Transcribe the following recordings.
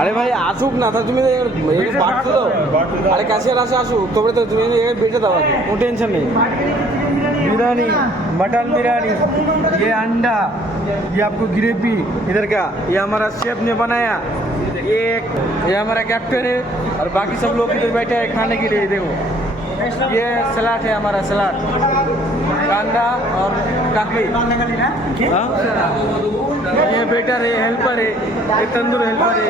আরে ভাই আসুক না তা তুমি বাড়ছো তো আরে कैशियर আসুক তবে তো তুমি बेचे দাও আগে কোনো टेंशन नहीं बिरयानी मटन बिरयानी ये अंडा ये आपको ग्रेवी इधर का ये हमारा शेफ ने बनाया ये हमारा कैप्टन है और बाकी सब लोग इधर बैठे हैं खाने के लिए देखो ये सलाद है हमारा सलाद कांदा और काकड़ी हाँ? ये बेटर है हेल्पर है ये तंदूर हेल्पर है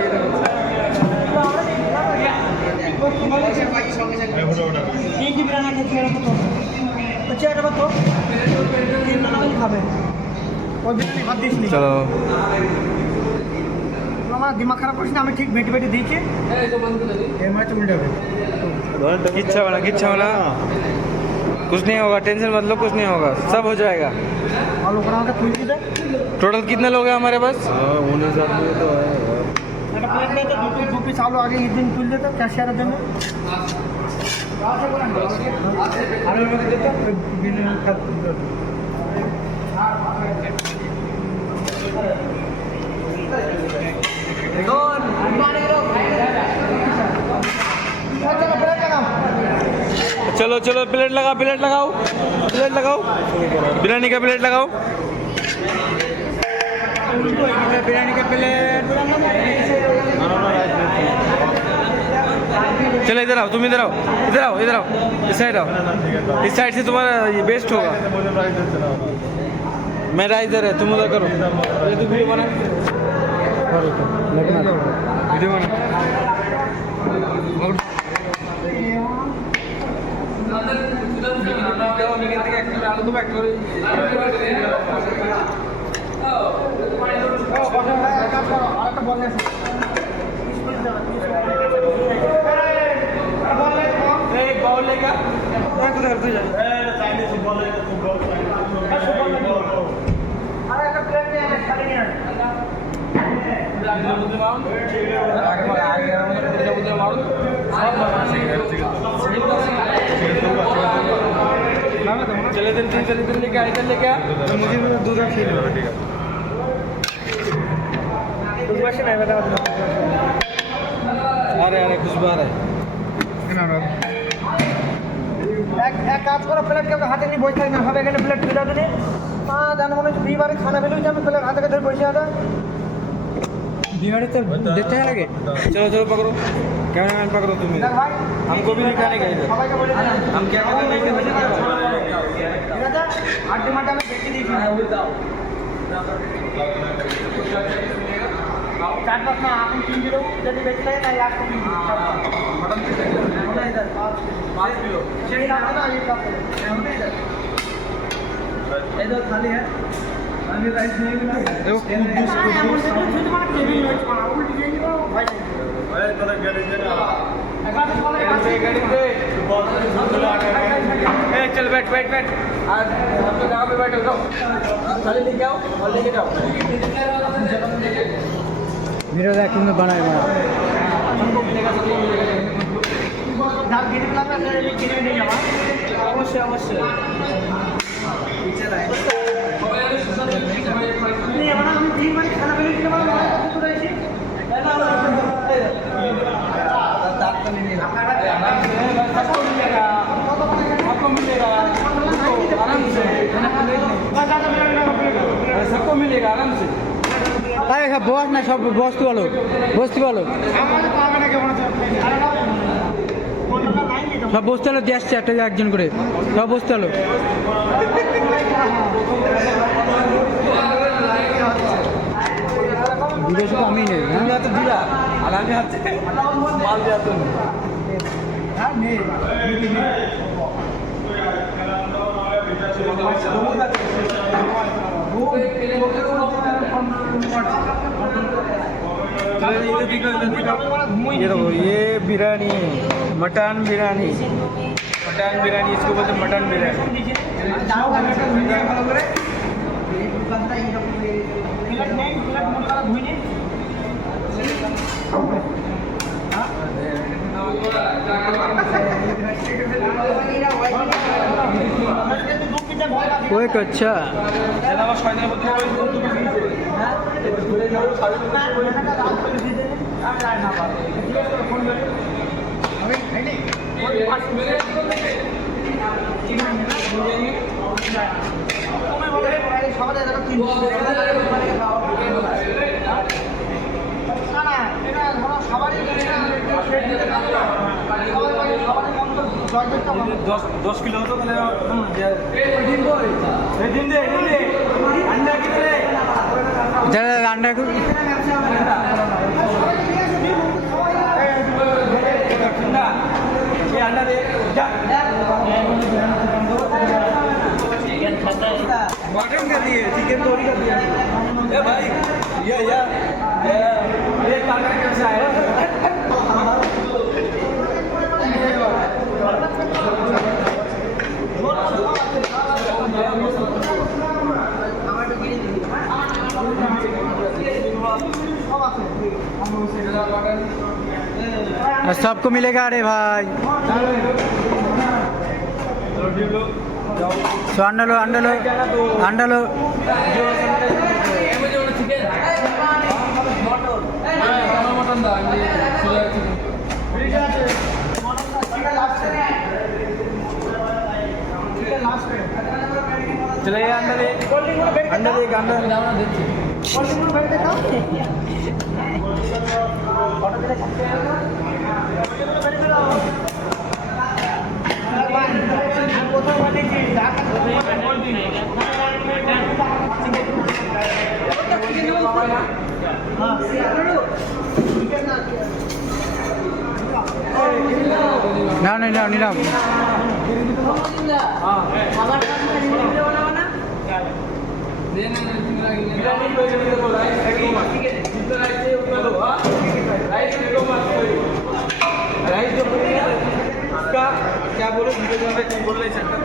चलो दिमाग खराब करिस ना ठीक बेटे बेटे दिए किच्छा वाला कुछ नहीं होगा टेंशन मत लो कुछ नहीं होगा सब हो जाएगा टोटल कितने लोग हैं हमारे पास दो पीस आलू आगे एक दिन तुल देता कैशियर देंगे चलो चलो प्लेट लगाओ बिरयानी का प्लेट लगाओ बिरयानी का प्लेट चलो इधर आओ तुम इधर आओ इस साइड आओ इस साइड से तुम्हारा ये बेस्ट होगा मेरा इधर है तुम उधर करो ये तो वीडियो बना वीडियो बना एक बाउल लेगा चले इधर लेके आ मुझे दूध अरे अरे कुछ बार है এক কাজ করো প্লেট কেউ হাতে নিয়ে বসে থাকি না হবে এখানে প্লেট তুলে দিলে জানো মনে হচ্ছে বিবারে খানা বেরোই যাবে প্লেট হাতে ধরে বসে আছে बिहारी तो देते हैं लगे चलो पकड़ो कैमरामैन पकड़ो तुम हमको भी दिखाने का इधर हम क्या आटे माटे में बेचे दी चार पाँच में आप 3 किलो यदि बेच रहे हैं आपको इधर 5 किलो इधर खाली है राइस नहीं चल बैठ आज गाँव में बैठो जाओ खाली लेके आओ और लेके जाओ मेरा एक्टिंग में बनाए अवश्य सबको मिलेगा आराम से बस ना सब बस्तु वालों सब বসতে হলো দিয়ে আসছে একটা একজন করে সব বসতে হলো বিদেশে তো আমি নেই তুমি হাতে দিলা আর আমি হাতে মাল দেওয়ার জন্য ये बिरयानी मटन बिरयानी इसको बोलते मटन बिरयानी वो एक अच्छा দশ কিলো হতো তাহলে আন্ডা मटन का दिए चिकन तोड़ी का दिया ए भाई ये काका कैसे आया सबको मिलेगा अरे भाई सो अंडा लो चले अंडा ना नहीं क्या बोलो बोल नहीं सकता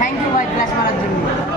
थैंक यू भाई क्लास माराর জন্য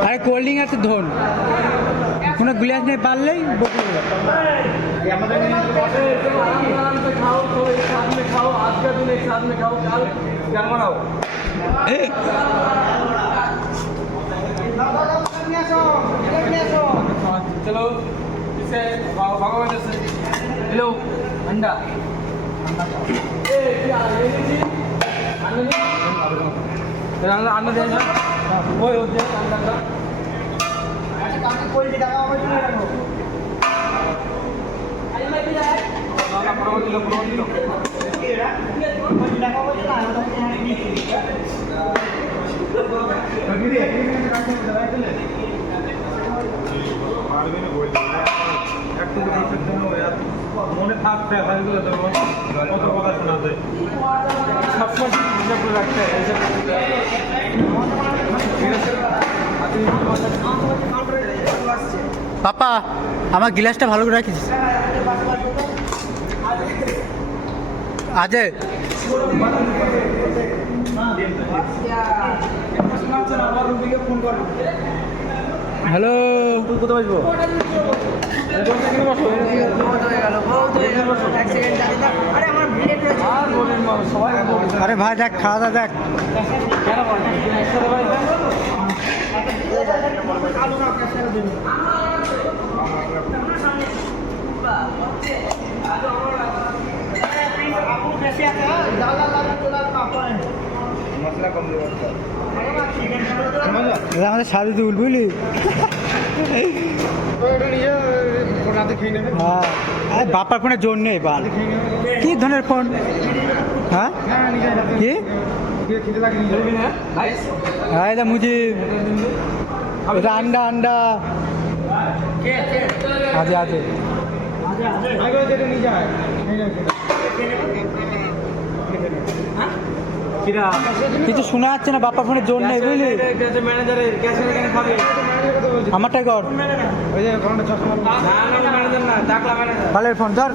अरे कोल्ड ड्रिंक আছে ধন কোনো গ্লাস নেই পারলেই खाओ आज का दिन एक साथ में खाओ कल क्या बनाओ चलो इसे भगवान से हेलो अंडा अंडा दे ওই হচ্ছে अंडा কাকে কোয়ালিটি টাকা হবে না রাখো না পুরো দিল এরা কোয়ালিটি টাকা হবে না মনে থাকতে ভাইগুলো তো কত কথা শোনা যায় সবসময় হিসাব করে রাখতে হয় পাপা আমার গ্লাসটা ভালো করে রাখিস আজে হ্যালো তুই কোথায় বসবো अरे भाई देख खावा देख আমাদের সাদু দুল বুঝলি হ্যাঁ বাপার ফোনে জোর নেই বাল কি ধরনের ফোন হ্যাঁ কি হ্যাঁ এটা মুজি এটা আন্ডা আন্ডা আছে আছে কিছু শোনা যাচ্ছে না বাপ্পা ফোনের জোর নেই বুঝলি ম্যানেজারের ক্যাশে এখানে খাবে আমারটাই কর না ম্যানেজার না ডাকলা ম্যানেজার তাহলে ফোন ধর